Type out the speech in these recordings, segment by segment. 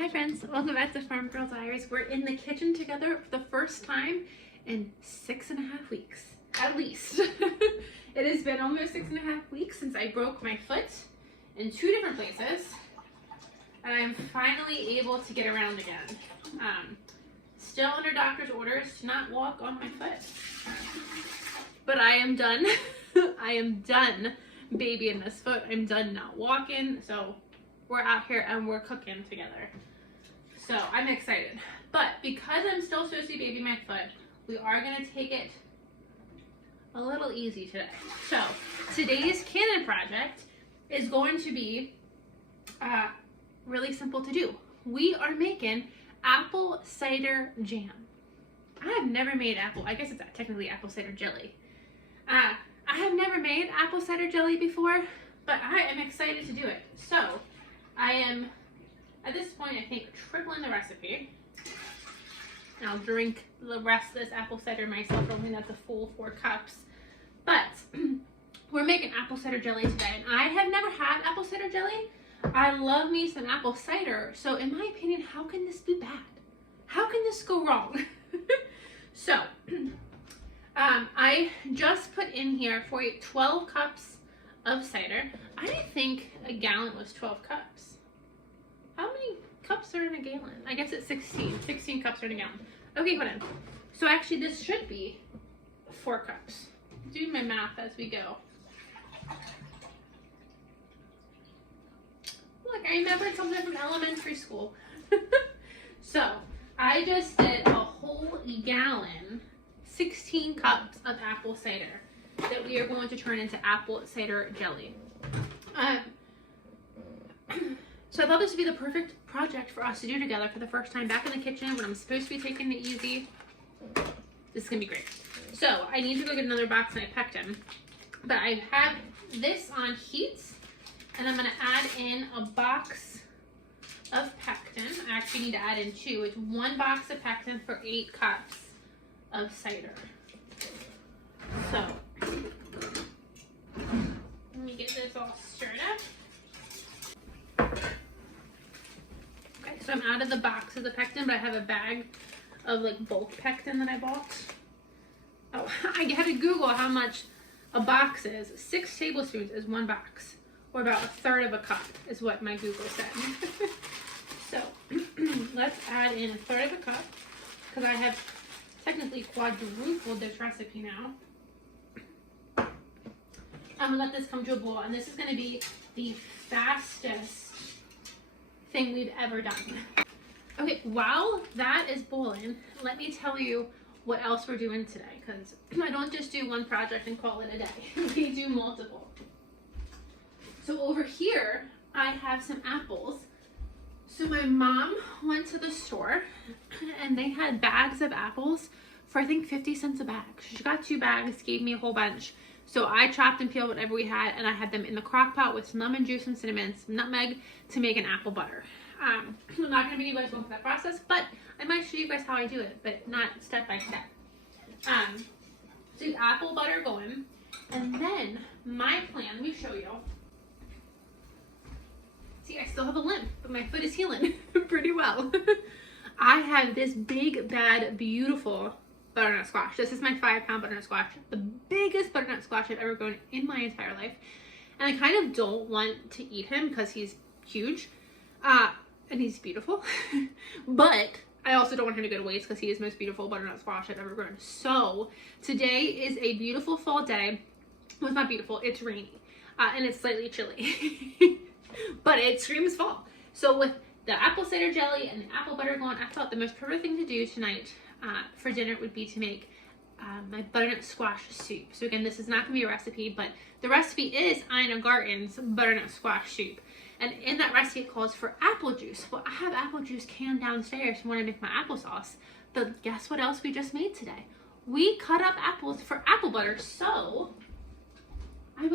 Hi friends, welcome back to Farm Girl Diaries. We're in the kitchen together for the first time in 6.5 weeks, at least. It has been almost 6.5 weeks since I broke my foot in 2 different places, and I'm finally able to get around again. Still under doctor's orders to not walk on my foot, but I am done. I am done babying this foot. I'm done not walking, so we're out here and we're cooking together. So I'm excited. But because I'm still supposed to be babying my foot, we are going to take it a little easy today. So today's cannon project is going to be really simple to do. We are making apple cider jam. I have never made I guess it's technically apple cider jelly. I have never made apple cider jelly before, but I am excited to do it. So I am, at this point, I think, tripling the recipe. And I'll drink the rest of this apple cider myself. I don't think that's a full 4 cups. But we're making apple cider jelly today, and I have never had apple cider jelly. I love me some apple cider, so in my opinion, how can this be bad? How can this go wrong? So, I just put in here for 12 cups of cider. I didn't think a gallon was 12 cups. How many cups are in a gallon? I guess it's 16. 16 cups are in a gallon. Okay, hold on. So actually this should be 4 cups. Do my math as we go. Look, I remembered something from elementary school. So I just did a whole gallon, 16 cups of apple cider that we are going to turn into apple cider jelly. So I thought this would be the perfect project for us to do together for the first time back in the kitchen when I'm supposed to be taking it easy. This is gonna be great. So I need to go get another box and I pecked him. But I have this on heat, and I'm gonna add in a box of pectin. I actually need to add in 2. It's 1 box of pectin for 8 cups of cider. So let me get this all stirred up. Okay, so I'm out of the box of the pectin, but I have a bag of like bulk pectin that I bought. Oh, I had to Google how much a box is. 6 tablespoons is 1 box, or about 1/3 of a cup is what my Google said. So let's add in 1/3 of a cup, because I have technically quadrupled this recipe now. I'm gonna let this come to a boil, and this is gonna be the fastest thing we've ever done. Okay, while that is boiling, let me tell you what else we're doing today, because I don't just do 1 project and call it a day. We do multiple. So over here, I have some apples. So my mom went to the store and they had bags of apples for I think 50 cents a bag. She got 2 bags, gave me a whole bunch. So I chopped and peeled whatever we had, and I had them in the crock pot with some lemon juice and cinnamon, some nutmeg to make an apple butter. I'm not going to make you guys go through that process, but I might show you guys how I do it, but not step by step. So the apple butter going, and then my plan, let me show you. See, I still have a limp, but my foot is healing pretty well. I have this big, bad, beautiful butternut squash. This is my 5-pound butternut squash, the biggest butternut squash I've ever grown in my entire life. And I kind of don't want to eat him because he's huge, and he's beautiful. But I also don't want him to go to waste because he is the most beautiful butternut squash I've ever grown. So today is a beautiful fall day. Well, it's not beautiful, it's rainy, and it's slightly chilly. But it screams fall. So with the apple cider jelly and the apple butter going, I thought the most perfect thing to do tonight for dinner would be to make my butternut squash soup. So again, this is not going to be a recipe, but the recipe is Ina Garten's butternut squash soup. And in that recipe, it calls for apple juice. Well, I have apple juice canned downstairs when I make my applesauce. But guess what else we just made today? We cut up apples for apple butter. So I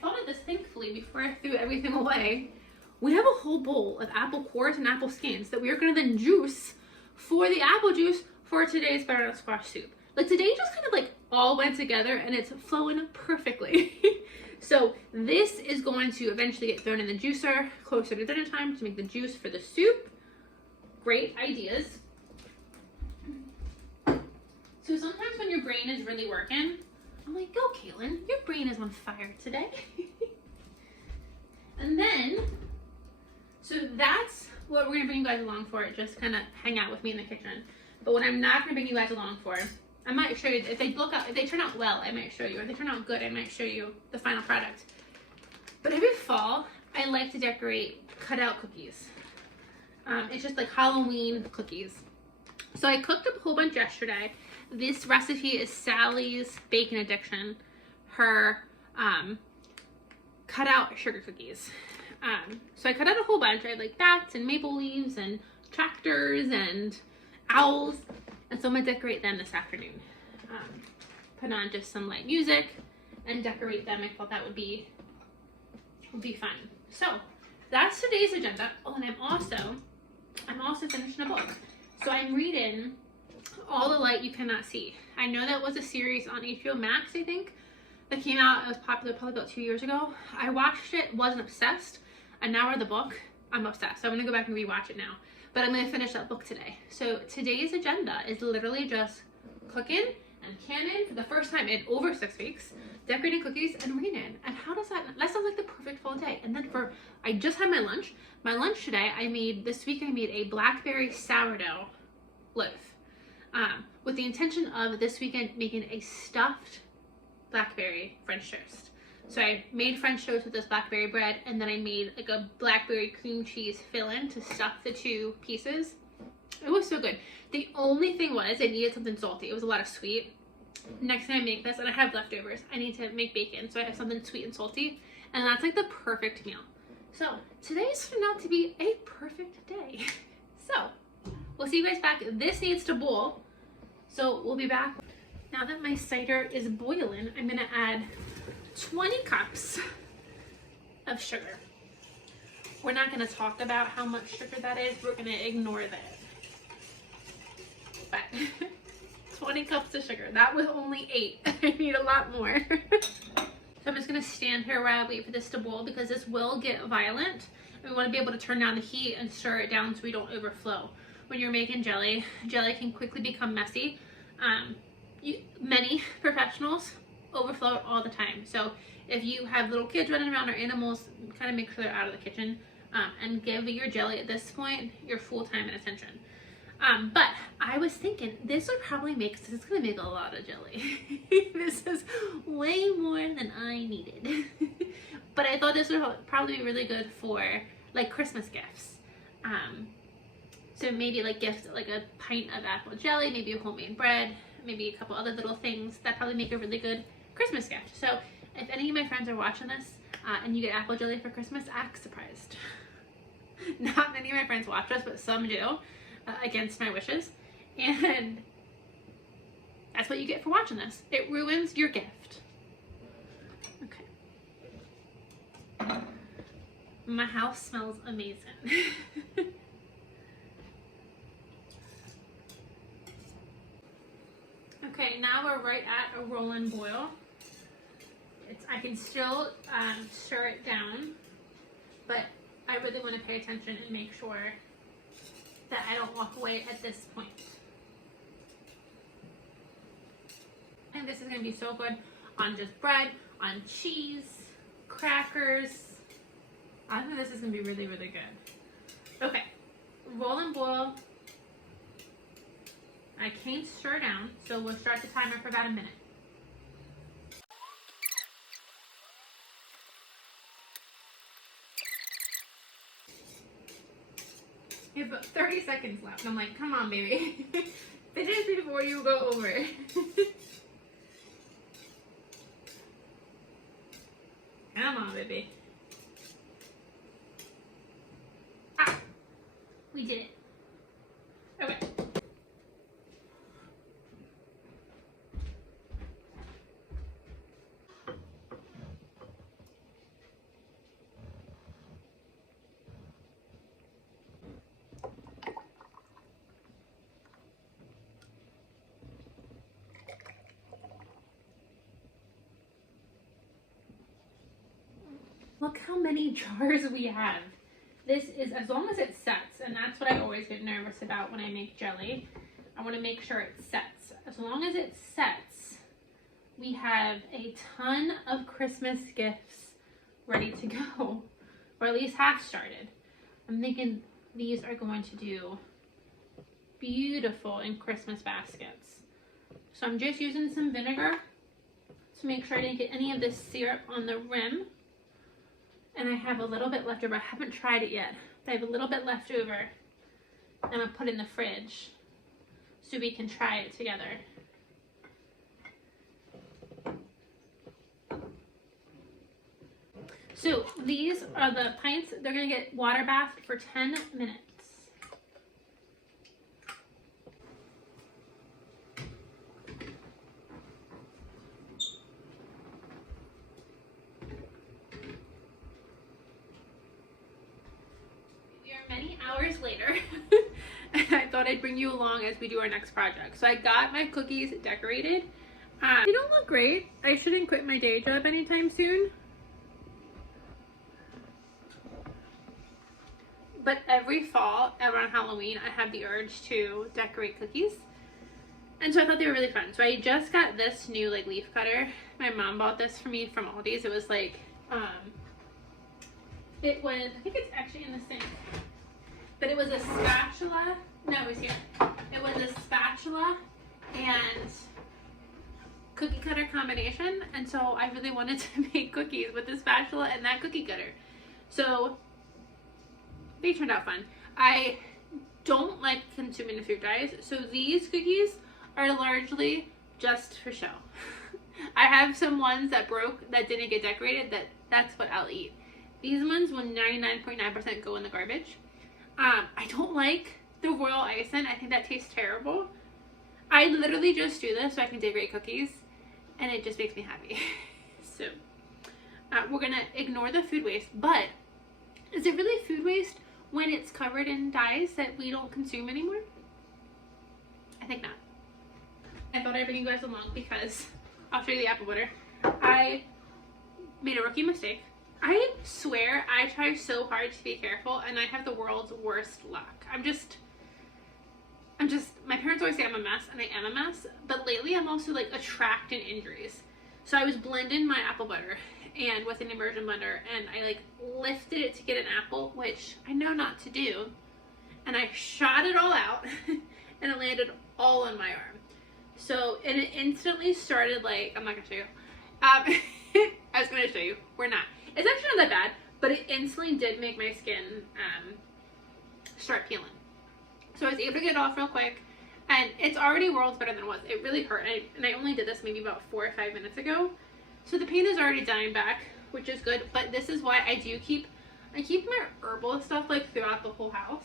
thought of this thankfully before I threw everything away. We have a whole bowl of apple cores and apple skins that we are going to then juice for the apple juice for today's butternut squash soup. Like today just kind of like all went together and it's flowing perfectly. So this is going to eventually get thrown in the juicer closer to dinner time to make the juice for the soup. great ideas. So sometimes when your brain is really working, I'm like, go Caitlin, your brain is on fire today. And then, so that's what we're gonna bring you guys along for, just kind of hang out with me in the kitchen. But what I'm not gonna bring you guys along for, I might show you, if they turn out well, I might show you. If they turn out good, I might show you the final product. But every fall, I like to decorate cutout cookies. It's just like Halloween cookies. So I cooked up a whole bunch yesterday. This recipe is Sally's Bacon Addiction. Her cutout sugar cookies. So I cut out a whole bunch. I had like bats and maple leaves and tractors and owls. And so I'm gonna decorate them this afternoon. Put on just some light music and decorate them. I thought that would be fun. So that's today's agenda. Oh, and I'm also finishing a book. So I'm reading All the Light You Cannot See. I know that was a series on HBO Max, I think, that came out. It was popular probably about 2 years ago. I watched it, wasn't obsessed, and now with the book, I'm obsessed. So I'm gonna go back and rewatch it now. But I'm gonna finish that book today. So today's agenda is literally just cooking and canning for the first time in over 6 weeks, decorating cookies and reading. And how does that sounds like the perfect fall day. And then I just had my lunch. My lunch today, this week I made a blackberry sourdough loaf. With the intention of this weekend making a stuffed blackberry French toast. So I made French toast with this blackberry bread, and then I made like a blackberry cream cheese fill-in to stuff the two pieces. It was so good. The only thing was I needed something salty. It was a lot of sweet. Next time I make this, and I have leftovers, I need to make bacon, so I have something sweet and salty, and that's like the perfect meal. So today's turned out to be a perfect day. So we'll see you guys back. This needs to boil, so we'll be back. Now that my cider is boiling, I'm gonna add 20 cups of sugar. We're not gonna talk about how much sugar that is. We're gonna ignore that. But 20 cups of sugar. That was only 8. I need a lot more. So I'm just gonna stand here while I wait for this to boil, because this will get violent. And we wanna be able to turn down the heat and stir it down so we don't overflow. When you're making jelly can quickly become messy. Many professionals overflow it all the time. So if you have little kids running around or animals, kind of make sure they're out of the kitchen, and give your jelly at this point your full time and attention. But I was thinking this would probably it's gonna make a lot of jelly. This is way more than I needed. But I thought this would probably be really good for like Christmas gifts. So maybe like gifts, like a pint of apple jelly, maybe a homemade bread, maybe a couple other little things that probably make a really good Christmas gift. So if any of my friends are watching this and you get apple jelly for Christmas, act surprised. Not many of my friends watch us, but some do, against my wishes. And that's what you get for watching this. It ruins your gift. Okay. My house smells amazing. Okay, now we're right at a rolling boil. I can still stir it down, but I really want to pay attention and make sure that I don't walk away at this point. And this is going to be so good on just bread, on cheese, crackers. I think this is going to be really, really good. Okay, roll and boil. I can't stir down, so we'll start the timer for about a minute. You have about 30 seconds left. I'm like, come on, baby. Finish before you go over. Come on, baby. Ah, we did it. Okay. Look how many jars we have. This is, as long as it sets, and that's what I always get nervous about when I make jelly. I want to make sure it sets. As long as it sets, we have a ton of Christmas gifts ready to go, or at least half started. I'm thinking these are going to do beautiful in Christmas baskets. So I'm just using some vinegar to make sure I didn't get any of this syrup on the rim. And I have a little bit left over. I haven't tried it yet, but I have a little bit left over. I'm gonna put in the fridge so we can try it together. So these are the pints. They're gonna get water bathed for 10 minutes. We are many hours later. And I thought I'd bring you along as we do our next project. So I got my cookies decorated. They don't look great. I shouldn't quit my day job anytime soon. But every fall, around Halloween, I have the urge to decorate cookies. And so I thought they were really fun. So I just got this new like leaf cutter. My mom bought this for me from Aldi's. It was like, I think it's actually in the sink. But it was a spatula. No, it was here. It was a spatula and cookie cutter combination. And so I really wanted to make cookies with the spatula and that cookie cutter. So they turned out fun. I don't like consuming the food dyes, so these cookies are largely just for show. I have some ones that broke that didn't get decorated. That's what I'll eat. These ones will 99.9% go in the garbage. I don't like the royal icing. I think that tastes terrible. I literally just do this so I can decorate cookies, and it just makes me happy. So we're gonna ignore the food waste, but is it really food waste when it's covered in dyes that we don't consume anymore? I think not. I thought I'd bring you guys along because I'll show you the apple butter. I made a rookie mistake. I swear I try so hard to be careful and I have the world's worst luck. My parents always say I'm a mess, and I am a mess, but lately I'm also like attracting injuries. So I was blending my apple butter and with an immersion blender, and I like lifted it to get an apple, which I know not to do, and I shot it all out and it landed all on my arm. So, and it instantly started like, I'm not gonna show you. I was gonna show you, we're not. It's actually not that bad, but it instantly did make my skin start peeling. So I was able to get it off real quick, and it's already worlds better than it was. It really hurt, and I only did this maybe about 4 or 5 minutes ago. So the pain is already dying back, which is good, but this is why I keep my herbal stuff like throughout the whole house.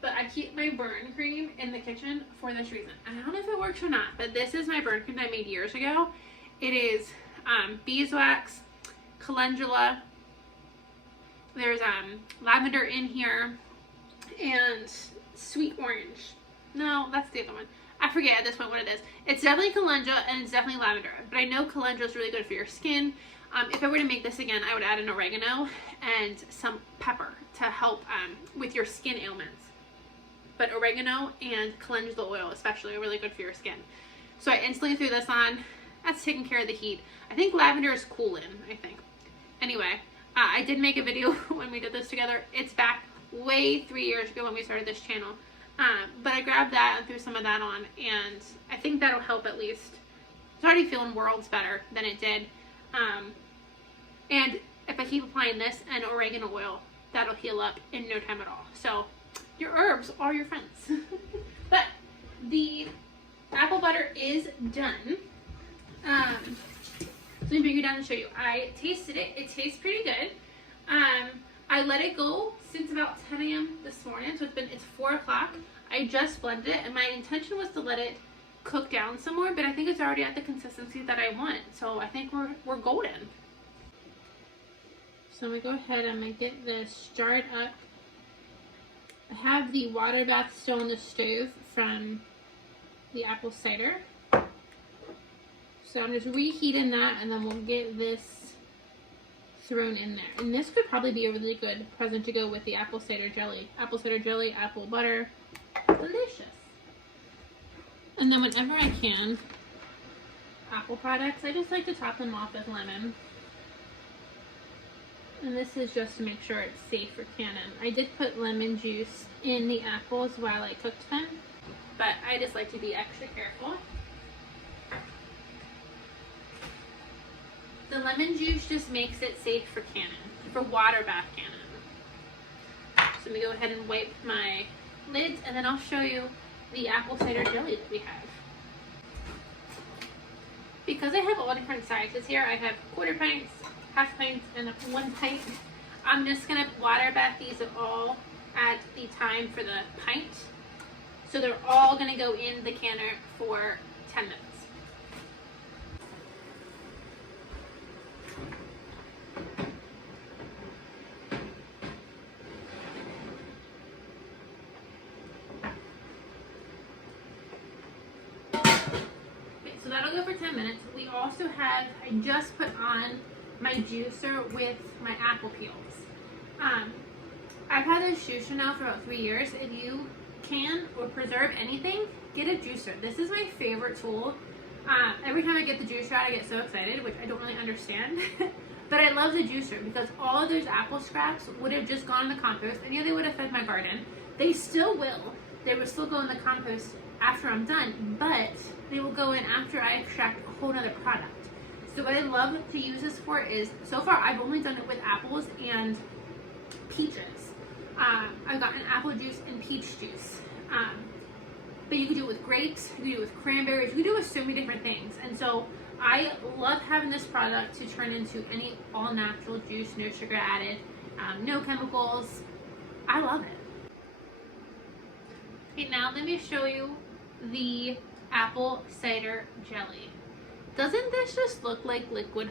But I keep my burn cream in the kitchen for this reason. I don't know if it works or not, but this is my burn cream that I made years ago. It is beeswax, calendula, there's lavender in here, and sweet orange. No, that's the other one. I forget at this point what it is. It's definitely calendula and it's definitely lavender, but I know calendula is really good for your skin. If I were to make this again, I would add an oregano and some pepper to help with your skin ailments. But oregano and calendula oil especially are really good for your skin. So I instantly threw this on. That's taking care of the heat. I think lavender is cooling, I think. Anyway, I did make a video when we did this together. It's back way 3 years ago when we started this channel. But I grabbed that and threw some of that on, and I think that'll help at least. It's already feeling worlds better than it did. And if I keep applying this and oregano oil, that'll heal up in no time at all. So your herbs are your friends. But the apple butter is done. Let me bring you down and show you. I tasted it. It tastes pretty good. I let it go since about 10 a.m. this morning, so it's 4 o'clock. I just blended it, and my intention was to let it cook down some more, but I think it's already at the consistency that I want, so I think we're golden. So I'm gonna go ahead and I'm gonna get this jarred up. I have the water bath still on the stove from the apple cider, so I'm just reheating that, and then we'll get this thrown in there. And this could probably be a really good present to go with the apple cider jelly. Apple cider jelly, apple butter, delicious. And then whenever I can, apple products, I just like to top them off with lemon. And this is just to make sure it's safe for canning. I did put lemon juice in the apples while I cooked them, but I just like to be extra careful. The lemon juice just makes it safe for canning, for water bath canning. So let me go ahead and wipe my lids, and then I'll show you the apple cider jelly that we have. Because I have all different sizes here, I have quarter pints, half pints, and 1 pint. I'm just gonna water bath these all at the time for the pint. So they're all gonna go in the canner for 10 minutes. So that'll go for 10 minutes. We also have, I just put on my juicer with my apple peels. I've had this juicer now for about 3 years. If you can or preserve anything, get a juicer. This is my favorite tool. Every time I get the juicer out, I get so excited, which I don't really understand. But I love the juicer because all of those apple scraps would have just gone in the compost, and yeah, they would have fed my garden. They still will. They will still go in the compost after I'm done, but they will go in after I extract a whole other product. So what I love to use this for is, so far I've only done it with apples and peaches. I've gotten apple juice and peach juice. But you can do it with grapes, you can do it with cranberries, you can do it with so many different things. And so I love having this product to turn into any all natural juice, no sugar added, no chemicals. I love it. Okay, now let me show you the apple cider jelly. Doesn't this just look like liquid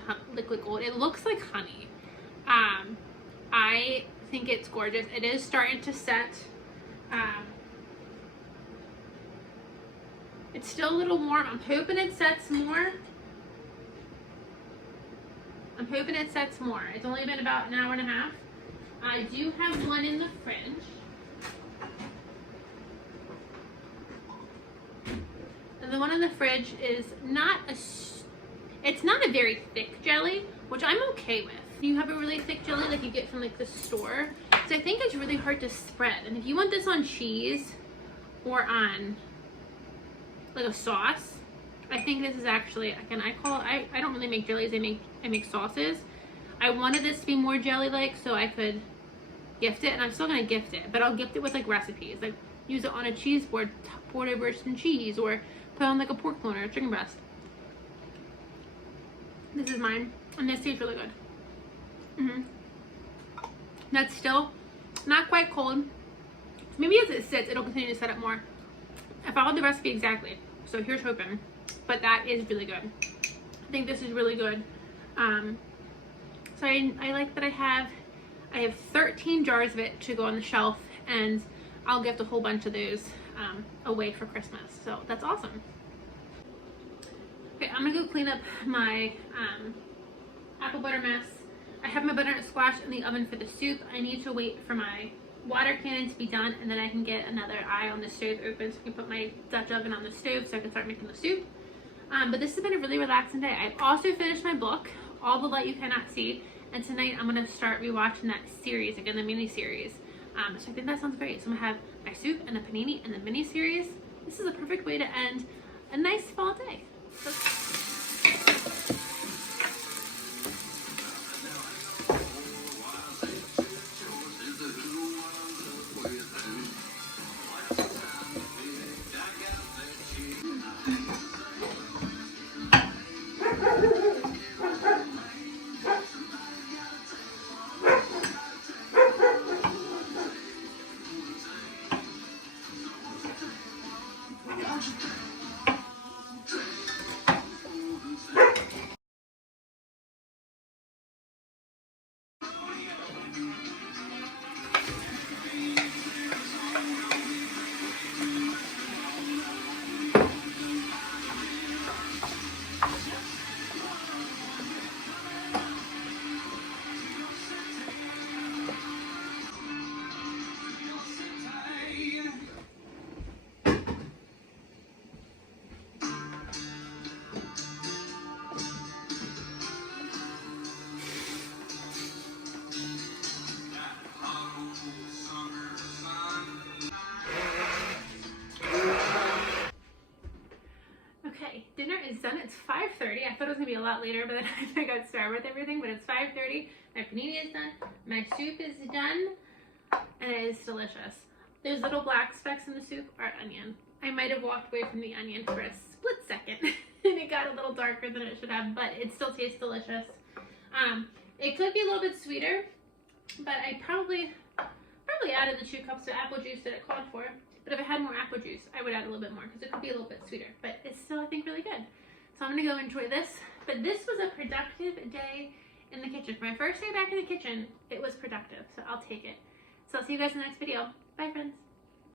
gold? It looks like honey. I think it's gorgeous. It is starting to set. It's still a little warm. I'm hoping it sets more. I'm hoping it sets more. It's only been about an hour and a half. I do have one in the fridge. And the one in the fridge is it's not a very thick jelly, which I'm okay with. You have a really thick jelly like you get from like the store. So I think it's really hard to spread. And if you want this on cheese or on like a sauce, I think this is actually, again, I don't really make jellies, I make sauces. I wanted this to be more jelly-like so I could gift it, and I'm still gonna gift it, but I'll gift it with like recipes, like use it on a cheese board, pour it over some cheese, or put on like a pork bone or a chicken breast. This is mine, and this tastes really good. That's still not quite cold. Maybe as it sits, it'll continue to set up more. I followed the recipe exactly, so here's hoping. But that is really good. I think this is really good. So I like that I have 13 jars of it to go on the shelf, and I'll gift a whole bunch of those away for Christmas. So that's awesome. Okay, I'm gonna go clean up my apple butter mess. I have my butternut squash in the oven for the soup. I need to wait for my water cannon to be done, and then I can get another eye on the stove open so I can put my Dutch oven on the stove so I can start making the soup. But this has been a really relaxing day. I've also finished my book, All the Light You Cannot See, and tonight I'm going to start rewatching that series again, the mini-series. So I think that sounds great. So I'm going to have my soup and a panini and the mini-series. This is a perfect way to end a nice fall day. lot later by the time I got started with everything, but it's 5:30. My panini is done. My soup is done, and it is delicious. Those little black specks in the soup are onion. I might have walked away from the onion for a split second, and it got a little darker than it should have, but it still tastes delicious. It could be a little bit sweeter, but I probably added the 2 cups of apple juice that it called for. But if I had more apple juice, I would add a little bit more because it could be a little bit sweeter. But it's still, I think, really good. So I'm going to go enjoy this. But this was a productive day in the kitchen. For my first day back in the kitchen, it was productive. So I'll take it. So I'll see you guys in the next video. Bye, friends.